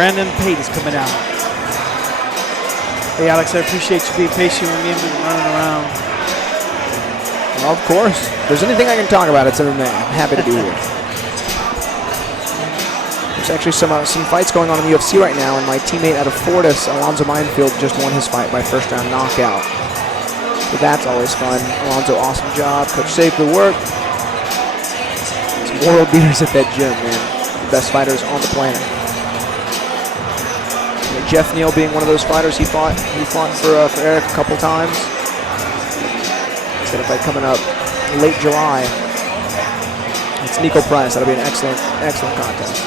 Brandon Pate is coming out. Hey, Alex, I appreciate you being patient with me and running around. Well, of course. If there's anything I can talk about, it's MMA. I'm happy to be here. There's actually some fights going on in the UFC right now, and my teammate out of Fortis, Alonzo Minefield, just won his fight by first-round knockout. So that's always fun. Alonzo, awesome job. Coach Safe, good work. Some world beaters at that gym, man. The best fighters on the planet. And Jeff Neal being one of those fighters, he fought for Eric a couple times. He's got a fight coming up late July. It's Nico Price. That'll be an excellent contest.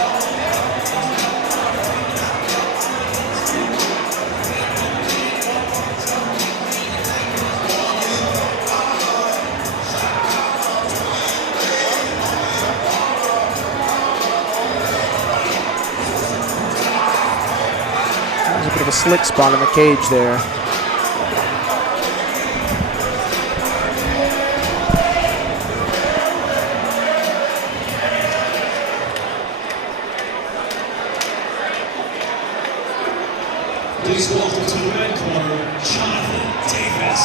There's a bit of a slick spot in the cage there. Please welcome to the red corner, Jonathan Davis.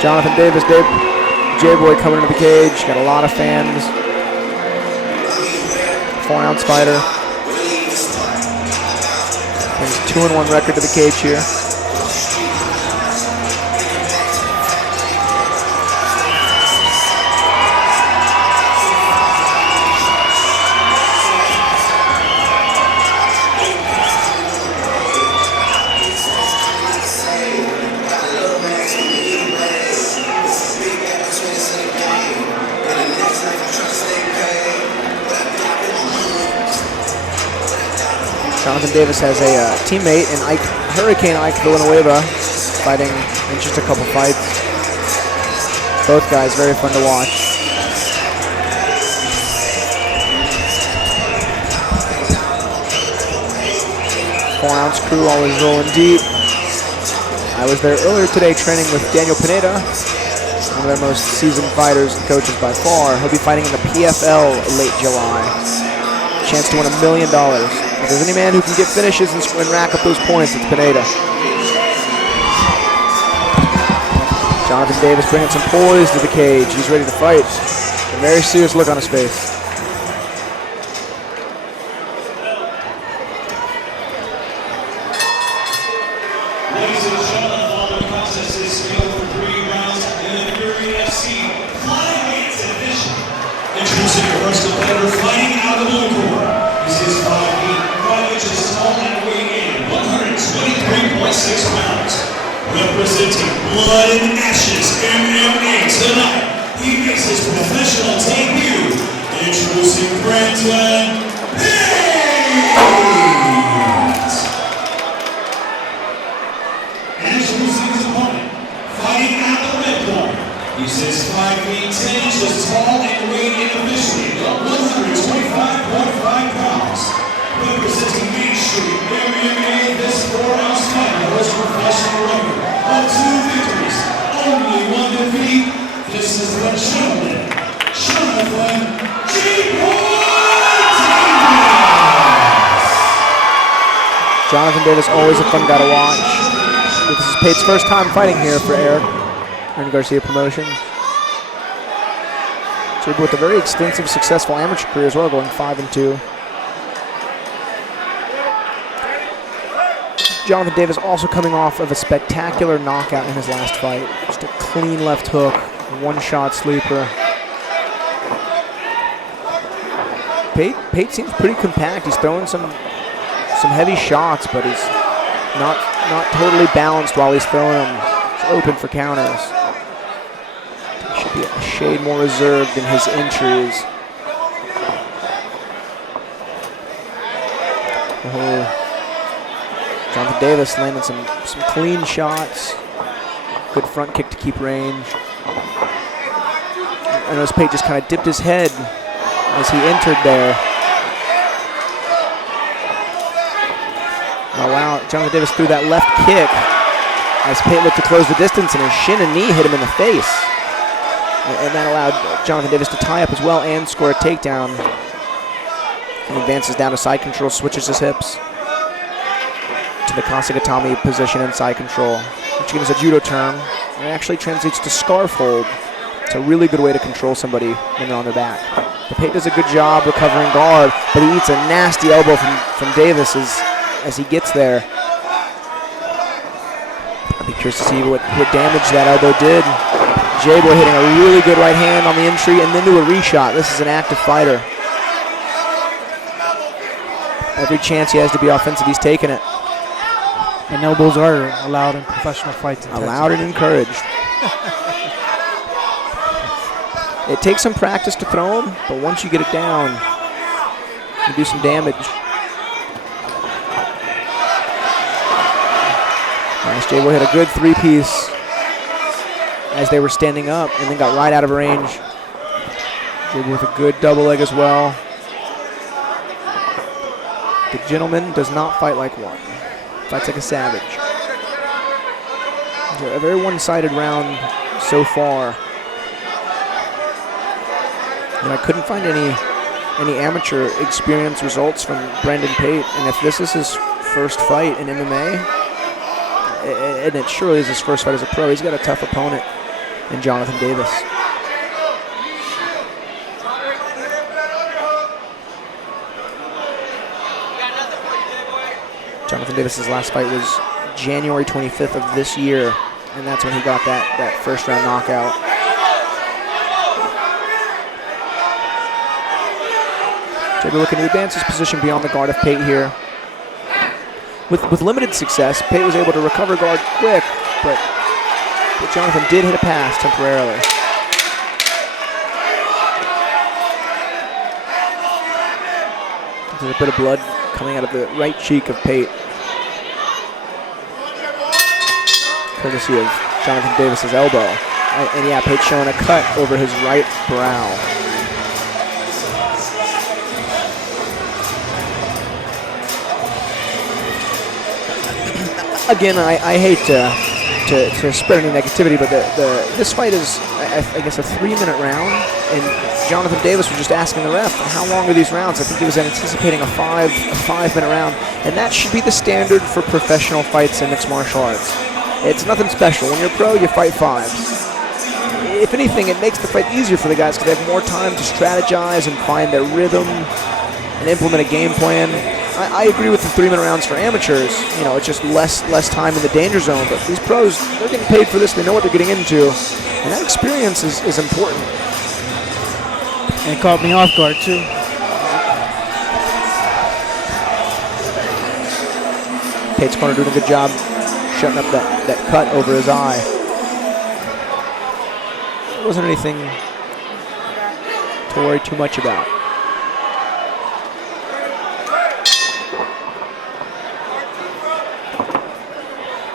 Jonathan Davis, J-Boy coming into the cage. Got a lot of fans. 4-ounce fighter. Brings a 2-1 record to the cage here. Jonathan Davis has a teammate in Hurricane Ike Villanueva fighting in just a couple fights. Both guys very fun to watch. Four-ounce crew always rolling deep. I was there earlier today training with Daniel Pineda, one of their most seasoned fighters and coaches by far. He'll be fighting in the PFL late July. Chance to win $1 million. If there's any man who can get finishes and rack up those points, it's Pineda. Jonathan Davis bringing some poise to the cage. He's ready to fight. A very serious look on his face. Ladies and gentlemen, the following contest is scheduled for 3 rounds in the UFC flyweight division. Introducing your first competitor fighting out of the blue corner. This is 5 feet, 5 inches tall and weighing in 123.6 pounds. Representing Blood and Ashes MMA tonight, he makes his professional debut. Introducing Brandon Pate. And introducing his opponent, fighting out the red corner. He says 5 feet 10 inches tall and weighing in officially 125.5 pounds. Representing Main Street MMA, this 4-ounce fighter has a professional record of 2 victories, only 1 defeat. This is the gentleman, Jonathan Davis. Jonathan Davis, always a fun guy to watch. This is Pate's first time fighting here for Eric and Garcia Promotions. So with a very extensive, successful amateur career as well, going 5-2. Jonathan Davis also coming off of a spectacular knockout in his last fight. Just a clean left hook, one-shot sleeper. Pate seems pretty compact. He's throwing some heavy shots, but he's not totally balanced while he's throwing them. He's open for counters. He should be a shade more reserved in his entries. Jonathan Davis landing some clean shots. Good front kick to keep range. I noticed Pate just kind of dipped his head as he entered there. Oh wow, Jonathan Davis threw that left kick as Pate looked to close the distance, and his shin and knee hit him in the face. And that allowed Jonathan Davis to tie up as well and score a takedown. He advances down to side control, switches his hips to the Kasagatami position in side control, which is a judo term. It actually translates to scarf hold. It's a really good way to control somebody when they're on their back. But Pate does a good job recovering guard, but he eats a nasty elbow from Davis as he gets there. I'd be curious to see what damage that elbow did. J-Boy hitting a really good right hand on the entry and then to a reshot. This is an active fighter. Every chance he has to be offensive, he's taking it. And elbows are allowed in professional fights. Allowed and encouraged. It takes some practice to throw them, but once you get it down, you do some damage. Nice, J-Boy hit a good three-piece as they were standing up and then got right out of range. J-Boy with a good double leg as well. The gentleman does not fight like one. Fights like a savage. It's a very one-sided round so far. And I couldn't find any amateur experience results from Brendan Pate. And if this is his first fight in MMA, and it surely is his first fight as a pro, he's got a tough opponent in Jonathan Davis. Jonathan Davis's last fight was January 25th of this year, and that's when he got that first round knockout. J-Boy looking to advance his position beyond the guard of Pate here. With limited success, Pate was able to recover guard quick, but Jonathan did hit a pass temporarily. There's a bit of blood coming out of the right cheek of Pate, courtesy of Jonathan Davis's elbow. And yeah, Pate's showing a cut over his right brow. Again, I hate to spread any negativity, but this fight is, I guess, a 3-minute round, and Jonathan Davis was just asking the ref, how long are these rounds? I think he was anticipating a 5-minute round, and that should be the standard for professional fights in mixed martial arts. It's nothing special. When you're pro, you fight 5s. If anything, it makes the fight easier for the guys because they have more time to strategize and find their rhythm and implement a game plan. I agree with the 3-minute rounds for amateurs. You know, it's just less time in the danger zone. But these pros, they're getting paid for this. They know what they're getting into. And that experience is important. And it caught me off guard, too. Pate's corner doing a good job shutting up that cut over his eye. It wasn't anything to worry too much about.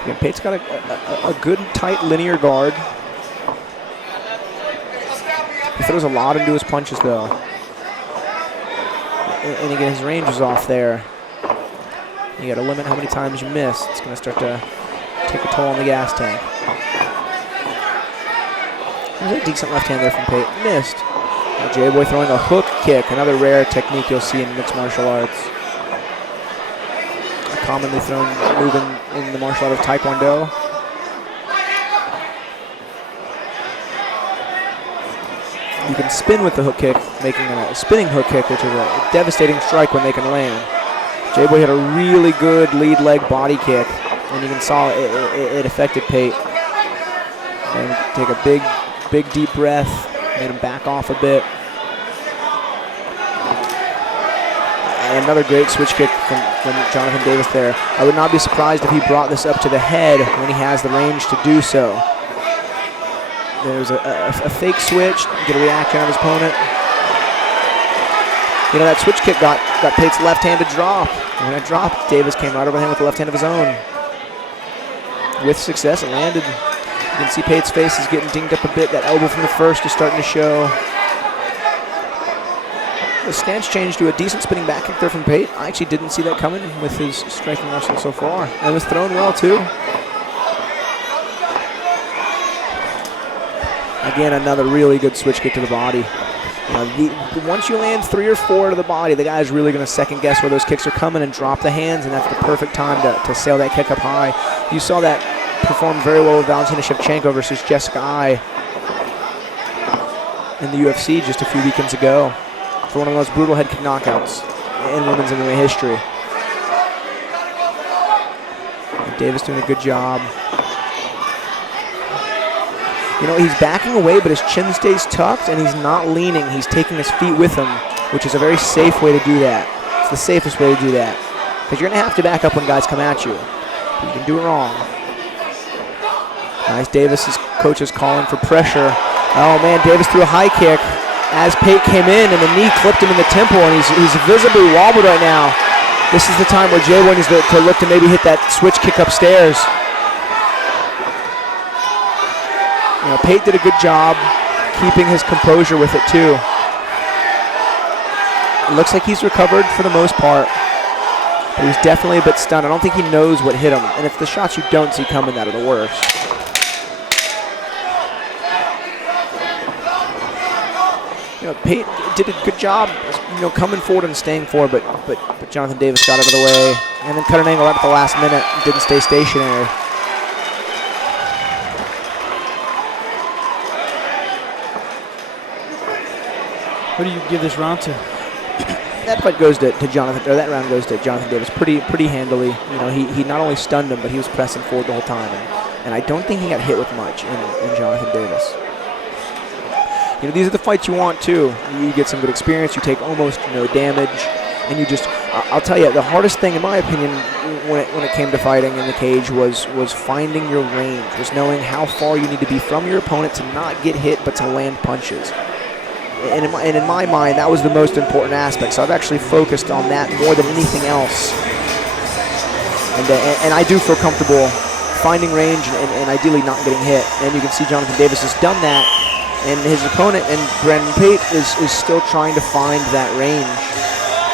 Again, Pate's got a good, tight, linear guard. He throws a lot into his punches, though. And again, his range is off there. You got to limit how many times you miss. It's going to start to take a toll on the gas tank. There's a decent left hand there from Pate. Missed. J-Boy throwing a hook kick, another rare technique you'll see in mixed martial arts. A commonly thrown move in the martial art of Taekwondo. You can spin with the hook kick, making a spinning hook kick, which is a devastating strike when they can land. J-Boy hit a really good lead leg body kick, and you can saw it affected Pate. And take a big deep breath, made him back off a bit. And another great switch kick from Jonathan Davis there. I would not be surprised if he brought this up to the head when he has the range to do so. There's a fake switch, get a reaction of his opponent. You know, that switch kick got Pate's left-handed drop. And when it dropped, Davis came right over him with the left hand of his own. With success, it landed. You can see Pate's face is getting dinged up a bit. That elbow from the first is starting to show. The stance change to a decent spinning back kick there from Pate. I actually didn't see that coming with his striking wrestle so far. And it was thrown well, too. Again, another really good switch kick to the body. Once you land 3 or 4 to the body, the guy's really going to second guess where those kicks are coming and drop the hands, and that's the perfect time to sail that kick up high. You saw that perform very well with Valentina Shevchenko versus Jessica Ai in the UFC just a few weekends ago for one of the most brutal head kick knockouts in women's MMA history. Davis doing a good job. He's backing away, but his chin stays tucked, and he's not leaning. He's taking his feet with him, which is a very safe way to do that. It's the safest way to do that, because you're going to have to back up when guys come at you. But you can do it wrong. Nice. Davis's coach is calling for pressure. Oh, man, Davis threw a high kick as Pate came in, and the knee clipped him in the temple, and he's visibly wobbled right now. This is the time where Jay needs to look to maybe hit that switch kick upstairs. Pate did a good job keeping his composure with it, too. It looks like he's recovered for the most part, but he's definitely a bit stunned. I don't think he knows what hit him, and if the shots you don't see coming, that are the worst. Pate did a good job, coming forward and staying forward, but Jonathan Davis got out of the way, and then cut an angle right at the last minute and didn't stay stationary. Who do you give this round to? That fight goes to Jonathan, or that round goes to Jonathan Davis pretty handily. He not only stunned him, but he was pressing forward the whole time, and I don't think he got hit with much in Jonathan Davis. These are the fights you want too. You get some good experience, you take almost no damage, and you just, I'll tell you, the hardest thing in my opinion when it came to fighting in the cage was finding your range, was knowing how far you need to be from your opponent to not get hit but to land punches. And in my mind, that was the most important aspect, so I've actually focused on that more than anything else. And I do feel comfortable finding range and ideally not getting hit, and you can see Jonathan Davis has done that. And his opponent, and Brandon Pate, is still trying to find that range.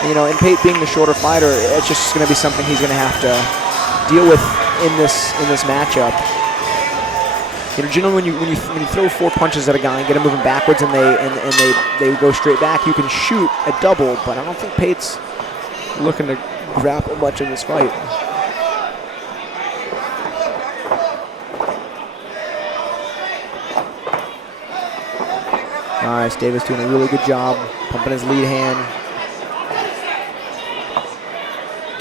And Pate being the shorter fighter, it's just going to be something he's going to have to deal with in this matchup. Generally, when you throw 4 punches at a guy and get him moving backwards, and they go straight back, you can shoot a double. But I don't think Pate's looking to grapple much in this fight. Nice, Davis doing a really good job, pumping his lead hand.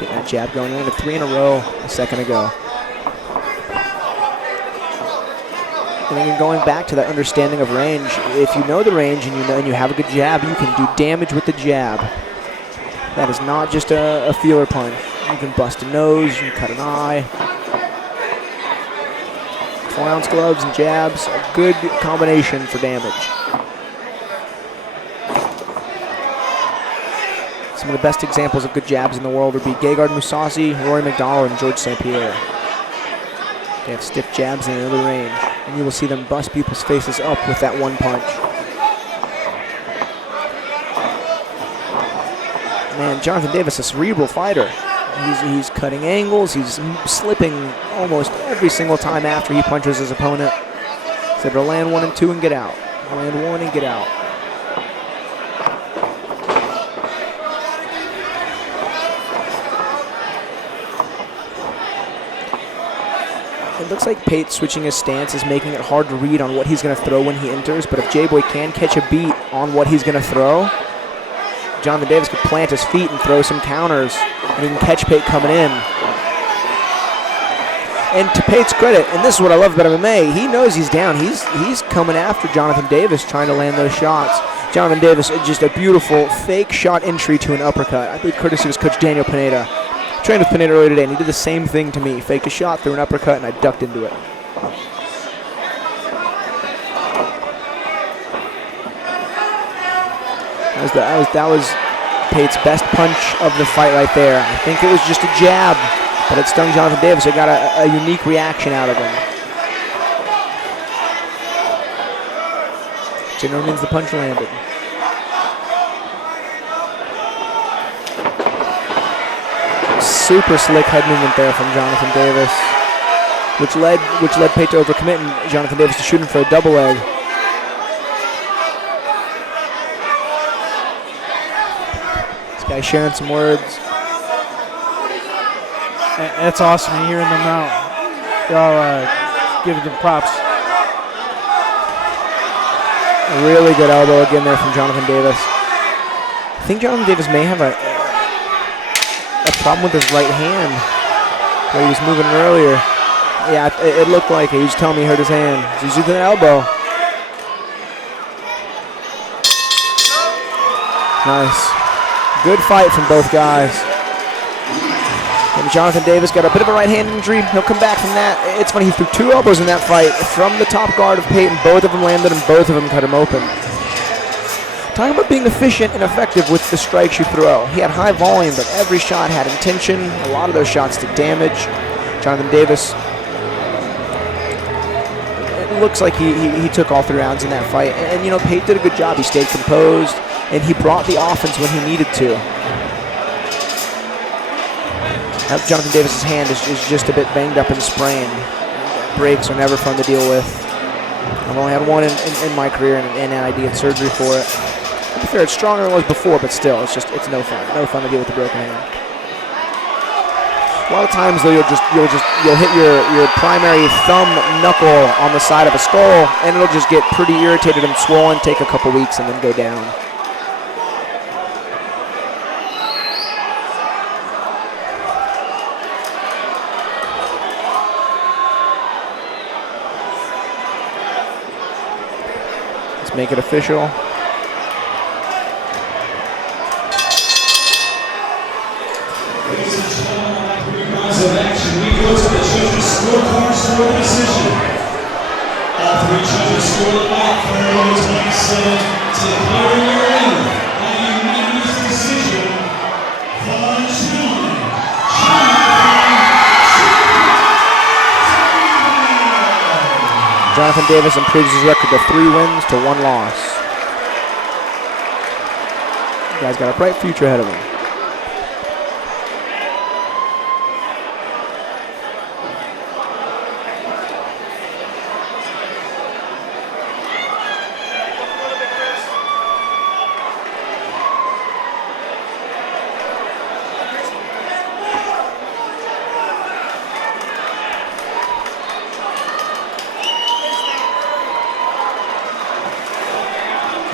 Getting that jab going. Only 3 in a row a second ago. And then going back to that understanding of range, if you know the range and you have a good jab, you can do damage with the jab. That is not just a feeler punch. You can bust a nose, you can cut an eye. 4-ounce gloves and jabs, a good combination for damage. Some of the best examples of good jabs in the world would be Gegard Mousasi, Rory McDonald, and George St. Pierre. They have stiff jabs in another range, and you will see them bust people's faces up with that one punch. Man, Jonathan Davis, a cerebral fighter. He's cutting angles, he's slipping almost every single time after he punches his opponent. He's able to land 1 and 2 and get out. Land 1 and get out. It looks like Pate switching his stance is making it hard to read on what he's going to throw when he enters, but if J-Boy can catch a beat on what he's going to throw, Jonathan Davis could plant his feet and throw some counters, and he can catch Pate coming in. And to Pate's credit, and this is what I love about MMA, he knows he's down. He's coming after Jonathan Davis, trying to land those shots. Jonathan Davis, just a beautiful fake shot entry to an uppercut. I believe courtesy of his coach Daniel Pineda. Trained with Pineda earlier today, and he did the same thing to me. Faked a shot, threw an uppercut, and I ducked into it. That was Pate's best punch of the fight right there. I think it was just a jab, but it stung Jonathan Davis. It got a unique reaction out of him. Generally means the punch landed. Super slick head movement there from Jonathan Davis, which led Pate to overcommit and Jonathan Davis to shoot him for a double leg. Guys sharing some words. It's awesome hearing them out. They're all giving them props. A really good elbow again there from Jonathan Davis. I think Jonathan Davis may have a problem with his right hand where he was moving earlier. Yeah, it looked like it. He was telling me he hurt his hand. He's using an elbow. Nice. Good fight from both guys. And Jonathan Davis got a bit of a right hand injury. He'll come back from that. It's funny, he threw 2 elbows in that fight from the top guard of Pate, and both of them landed and both of them cut him open. Talking about being efficient and effective with the strikes you throw. He had high volume, but every shot had intention. A lot of those shots did damage. Jonathan Davis, it looks like he took all 3 rounds in that fight. And you know, Pate did a good job. He stayed composed, and he brought the offense when he needed to. Jonathan Davis's hand is just a bit banged up and sprained. Breaks are never fun to deal with. I've only had one in my career, and I did surgery for it. To be fair, it's stronger than it was before, but still, it's no fun. No fun to deal with the broken hand. A lot of times, though, you'll hit your primary thumb knuckle on the side of a skull, and it'll just get pretty irritated and swollen, take a couple weeks, and then go down. Make it official. Ladies and gentlemen, after 3 rounds of action, we go to the judges' scorecards for a decision. All 3 judges scored the bout for 27 to declaring your winner by unanimous decision. The Jonathan Davis improves his record to 3 wins to 1 loss. The guy's got a bright future ahead of him.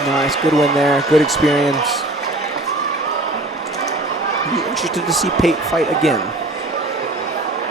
Nice, good win there, good experience. Be interested to see Pate fight again.